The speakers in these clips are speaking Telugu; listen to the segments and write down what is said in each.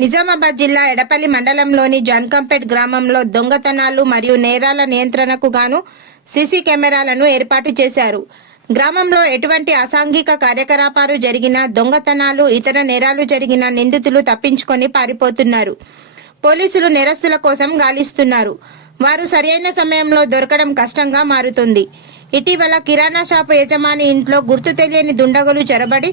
నిజామాబాద్ జిల్లా ఎడపల్లి మండలంలోని జాన్కంపేట్ గ్రామంలో దొంగతనాలు మరియు నేరాల నియంత్రణకు గాను సీసీ కెమెరాలను ఏర్పాటు చేశారు. గ్రామంలో ఎటువంటి అసాంఘిక కార్యకలాపాలు జరిగినా దొంగతనాలు ఇతర నేరాలు జరిగిన నిందితులు తప్పించుకొని పారిపోతున్నారు. పోలీసులు నేరస్తుల కోసం గాలిస్తున్నారు. వారు సరియైన సమయంలో దొరకడం కష్టంగా మారుతుంది. ఇటీవల కిరాణా షాపు యజమాని ఇంట్లో గుర్తు తెలియని దుండగులు చొరబడి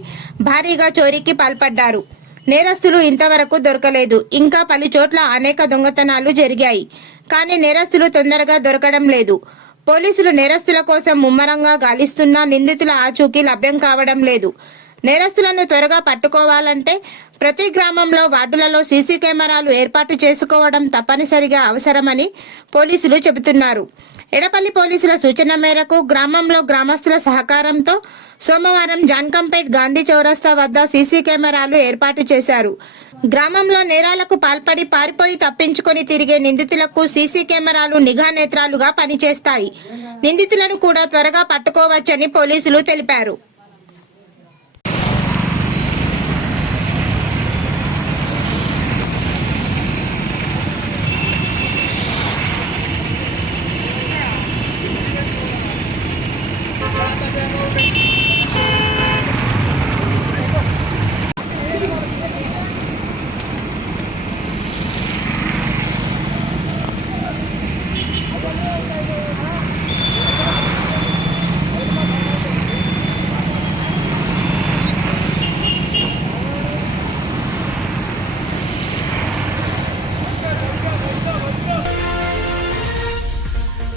భారీగా చోరీకి పాల్పడ్డారు. నేరస్తులు ఇంతవరకు దొరకలేదు. ఇంకా పలు చోట్ల అనేక దొంగతనాలు జరిగాయి. కానీ నేరస్తులు తొందరగా దొరకడం లేదు. పోలీసులు నేరస్తుల కోసం ముమ్మరంగా గాలిస్తున్నా నిందితుల ఆచూకీ లభ్యం కావడం లేదు. నేరస్తులను త్వరగా పట్టుకోవాలంటే ప్రతి గ్రామంలో వార్డులలో సీసీ కెమెరాలు ఏర్పాటు చేసుకోవడం తప్పనిసరిగా అవసరమని పోలీసులు చెబుతున్నారు. ఎడపల్లి పోలీసుల సూచన మేరకు గ్రామంలో గ్రామస్తుల సహకారంతో సోమవారం జాన్కంపేట్ గాంధీ చౌరస్తా వద్ద సీసీ కెమెరాలు ఏర్పాటు చేశారు. గ్రామంలో నేరాలకు పాల్పడి పారిపోయి తప్పించుకొని తిరిగే నిందితులకు సీసీ కెమెరాలు నిఘా నేత్రాలుగా పనిచేస్తాయి. నిందితులను కూడా త్వరగా పట్టుకోవచ్చని పోలీసులు తెలిపారు. them over.